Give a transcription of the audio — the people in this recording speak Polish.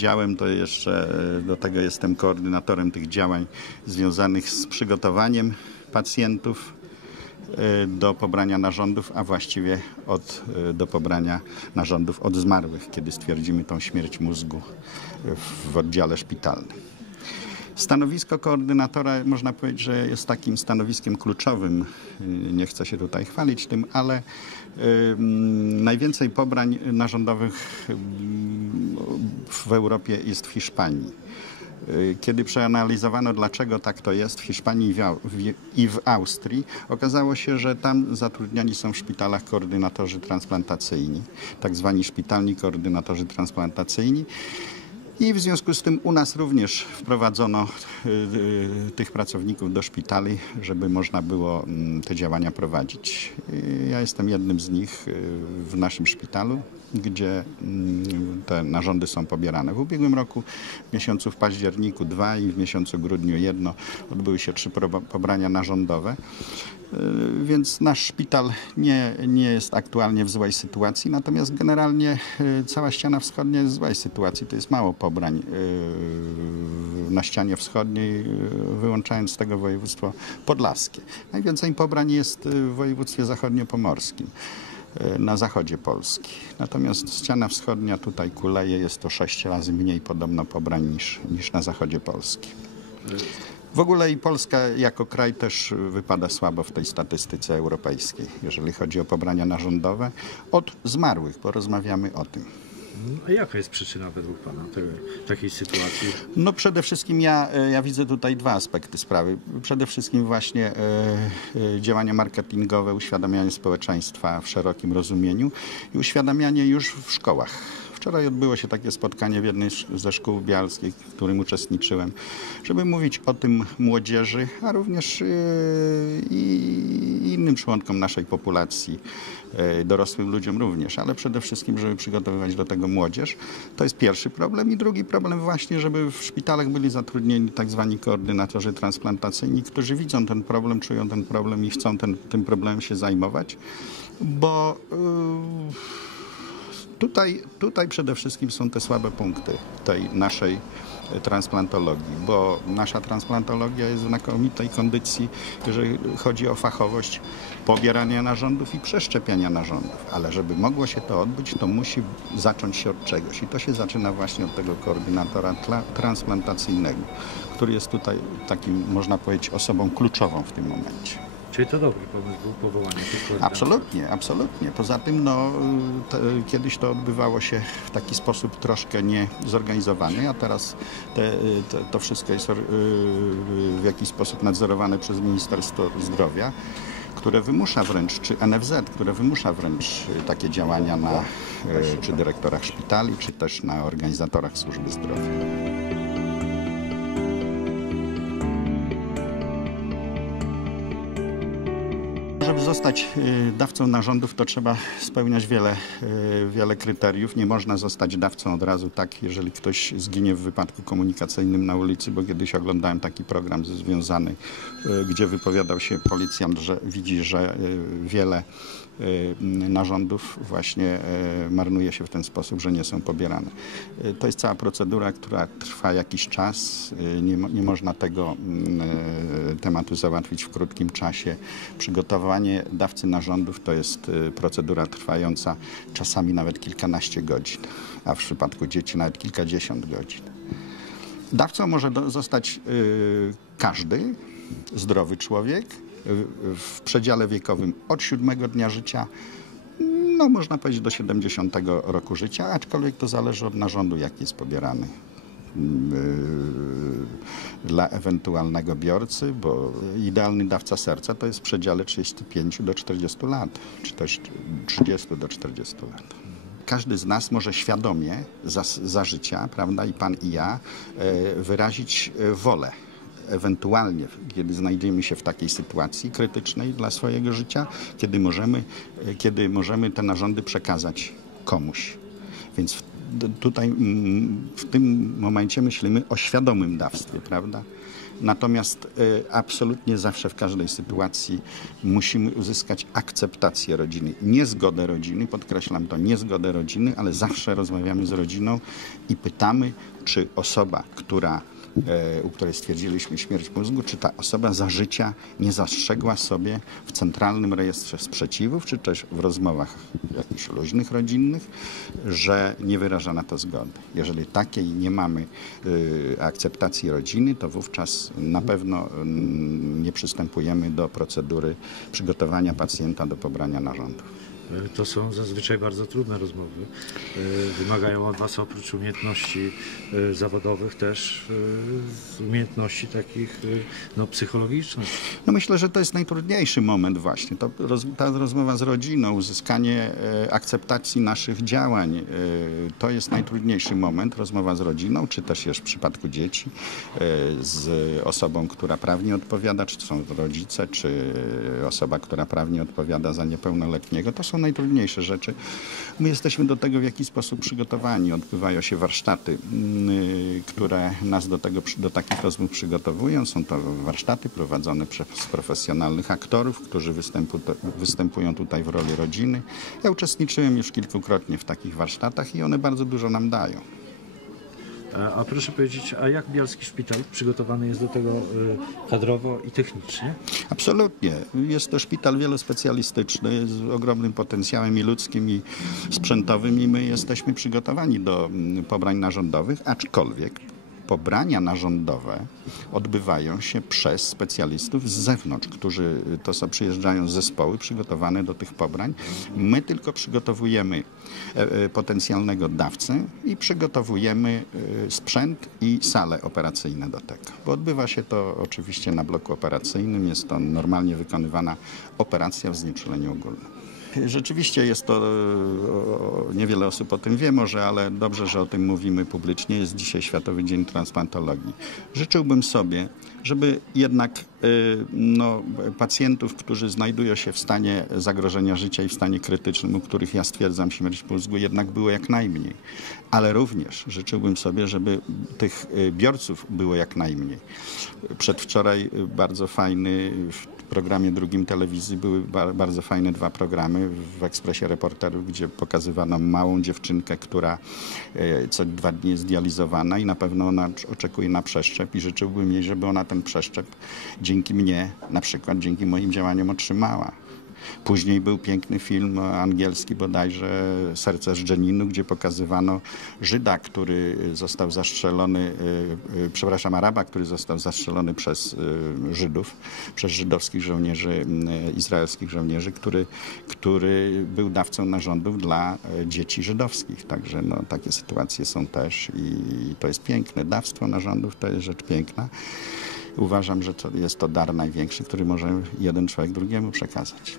oddziałem, to jeszcze e, do tego jestem koordynatorem tych działań związanych z przygotowaniem pacjentów e, do pobrania narządów, a właściwie od, e, do pobrania narządów od zmarłych, kiedy stwierdzimy tą śmierć mózgu w, oddziale szpitalnym. Stanowisko koordynatora można powiedzieć, że jest takim stanowiskiem kluczowym. Nie chcę się tutaj chwalić tym, ale najwięcej pobrań narządowych w Europie jest w Hiszpanii. Y, Kiedy przeanalizowano, dlaczego tak to jest w Hiszpanii i w Austrii, okazało się, że tam zatrudniani są w szpitalach koordynatorzy transplantacyjni, tak zwani szpitalni koordynatorzy transplantacyjni. I w związku z tym u nas również wprowadzono y, y, tych pracowników do szpitali, żeby można było mm, te działania prowadzić. Ja jestem jednym z nich w naszym szpitalu, gdzie mm, te narządy są pobierane. W ubiegłym roku w miesiącu w październiku dwa i w miesiącu grudniu jedno odbyły się trzy pobrania narządowe. Y, Więc nasz szpital nie, nie jest aktualnie w złej sytuacji, natomiast generalnie y, cała ściana wschodnia jest w złej sytuacji. To jest mało pobrań y, na ścianie wschodniej, wyłączając z tego województwo podlaskie. Najwięcej pobrań jest w województwie zachodniopomorskim na zachodzie Polski. Natomiast ściana wschodnia tutaj kuleje, jest to sześć razy mniej podobno pobrań niż, niż na zachodzie Polski. W ogóle i Polska jako kraj też wypada słabo w tej statystyce europejskiej, jeżeli chodzi o pobrania narządowe od zmarłych, bo rozmawiamy o tym. A jaka jest przyczyna według Pana tej, takiej sytuacji? No przede wszystkim ja, e, ja widzę tutaj dwa aspekty sprawy. Przede wszystkim właśnie e, e, działania marketingowe, uświadamianie społeczeństwa w szerokim rozumieniu i uświadamianie już w szkołach. Wczoraj odbyło się takie spotkanie w jednej ze szkół bialskich, w którym uczestniczyłem, żeby mówić o tym młodzieży, a również e, i innym członkom naszej populacji, e, dorosłym ludziom również, ale przede wszystkim, żeby przygotowywać do tego młodzież. To jest pierwszy problem. I drugi problem właśnie, żeby w szpitalach byli zatrudnieni tak zwani koordynatorzy transplantacyjni, którzy widzą ten problem, czują ten problem i chcą ten, tym problemem się zajmować, bo yy, Tutaj, tutaj przede wszystkim są te słabe punkty tej naszej transplantologii, bo nasza transplantologia jest w znakomitej kondycji, jeżeli chodzi o fachowość pobierania narządów i przeszczepiania narządów. Ale żeby mogło się to odbyć, to musi zacząć się od czegoś. I to się zaczyna właśnie od tego koordynatora transplantacyjnego, który jest tutaj takim, można powiedzieć, osobą kluczową w tym momencie. Czyli to dobry pomysł był powołanie tych? Absolutnie, absolutnie. Poza tym no, kiedyś to odbywało się w taki sposób troszkę niezorganizowany, a teraz te, to wszystko jest or- w jakiś sposób nadzorowane przez Ministerstwo Zdrowia, które wymusza wręcz, czy NFZ, które wymusza wręcz takie działania na e, czy dyrektorach szpitali, czy też na organizatorach służby zdrowia. Zostać y, dawcą narządów, to trzeba spełniać wiele, y, wiele kryteriów. Nie można zostać dawcą od razu tak, jeżeli ktoś zginie w wypadku komunikacyjnym na ulicy, bo kiedyś oglądałem taki program związany, y, gdzie wypowiadał się policjant, że widzi, że wiele narządów właśnie marnuje się w ten sposób, że nie są pobierane. To jest cała procedura, która trwa jakiś czas. Nie, nie można tego mm, tematu załatwić w krótkim czasie. Przygotowanie dawcy narządów to jest y, procedura trwająca czasami nawet kilkanaście godzin, a w przypadku dzieci nawet kilkadziesiąt godzin. Dawcą może zostać y, każdy zdrowy człowiek y, w przedziale wiekowym od siódmego dnia życia, no można powiedzieć do 70 roku życia, aczkolwiek to zależy od narządu, jaki jest pobierany dla ewentualnego biorcy, bo idealny dawca serca to jest w przedziale 35 do 40 lat, czy też 30 do 40 lat każdy z nas może świadomie za, za życia, prawda, i pan i ja, e, wyrazić e, wolę. Ewentualnie, kiedy znajdziemy się w takiej sytuacji krytycznej dla swojego życia, kiedy możemy, e, kiedy możemy te narządy przekazać komuś. Więc w, tutaj mm, w tym momencie myślimy o świadomym dawstwie, prawda? Natomiast e, absolutnie zawsze w każdej sytuacji musimy uzyskać akceptację rodziny, nie zgodę rodziny, podkreślam to, nie zgodę rodziny, ale zawsze rozmawiamy z rodziną i pytamy, czy osoba, która u której stwierdziliśmy śmierć mózgu, czy ta osoba za życia nie zastrzegła sobie w centralnym rejestrze sprzeciwów, czy też w rozmowach jakichś luźnych, rodzinnych, że nie wyraża na to zgody. Jeżeli takiej nie mamy y, akceptacji rodziny, to wówczas na pewno mm, nie przystępujemy do procedury przygotowania pacjenta do pobrania narządów. E, To są zazwyczaj bardzo trudne rozmowy. E, Wymagają od Was oprócz umiejętności e, zawodowych też umiejętności takich no, psychologicznych. No myślę, że to jest najtrudniejszy moment właśnie. To ta rozmowa z rodziną, uzyskanie akceptacji naszych działań, to jest najtrudniejszy moment. Rozmowa z rodziną, czy też jest w przypadku dzieci, z osobą, która prawnie odpowiada, czy to są rodzice, czy osoba, która prawnie odpowiada za niepełnoletniego. To są najtrudniejsze rzeczy. My jesteśmy do tego w jakiś sposób przygotowani. Odbywają się warsztaty, mm, y, które nas do, tego, do takich rozmów przygotowują. Są to warsztaty prowadzone przez profesjonalnych aktorów, którzy występu, występują tutaj w roli rodziny. Ja uczestniczyłem już kilkukrotnie w takich warsztatach i one bardzo dużo nam dają. A, proszę powiedzieć, a jak Bialski Szpital przygotowany jest do tego e, kadrowo i technicznie? Absolutnie. Jest to szpital wielospecjalistyczny z ogromnym potencjałem i ludzkim, i sprzętowym i my jesteśmy przygotowani do mm, pobrań narządowych, aczkolwiek pobrania narządowe odbywają się przez specjalistów z zewnątrz, którzy to są, przyjeżdżają zespoły przygotowane do tych pobrań. My tylko przygotowujemy e, e, potencjalnego dawcę i przygotowujemy e, sprzęt i sale operacyjne do tego. Bo odbywa się to oczywiście na bloku operacyjnym, jest to normalnie wykonywana operacja w znieczuleniu ogólnym. Rzeczywiście jest to, e, niewiele osób o tym wie może, ale dobrze, że o tym mówimy publicznie. Jest dzisiaj Światowy Dzień Transplantologii. Życzyłbym sobie, żeby jednak e, no, pacjentów, którzy znajdują się w stanie zagrożenia życia i w stanie krytycznym, u których ja stwierdzam śmierć mózgu, jednak było jak najmniej. Ale również życzyłbym sobie, żeby tych e, biorców było jak najmniej. Przedwczoraj bardzo fajny programie drugim telewizji były ba- bardzo fajne dwa programy w Ekspresie Reporterów, gdzie pokazywano małą dziewczynkę, która e, co dwa dni jest dializowana i na pewno ona cz- oczekuje na przeszczep i życzyłbym jej, żeby ona ten przeszczep dzięki mnie, na przykład dzięki moim działaniom otrzymała. Później był piękny film angielski bodajże Serce Żdżeninu, gdzie pokazywano Żyda, który został zastrzelony, y, y, przepraszam, Araba, który został zastrzelony przez y, Żydów, przez żydowskich żołnierzy, izraelskich żołnierzy, który, który był dawcą narządów dla dzieci żydowskich. Także no, takie sytuacje są też i to jest piękne. Dawstwo narządów to jest rzecz piękna. Uważam, że to jest to dar największy, który może jeden człowiek drugiemu przekazać.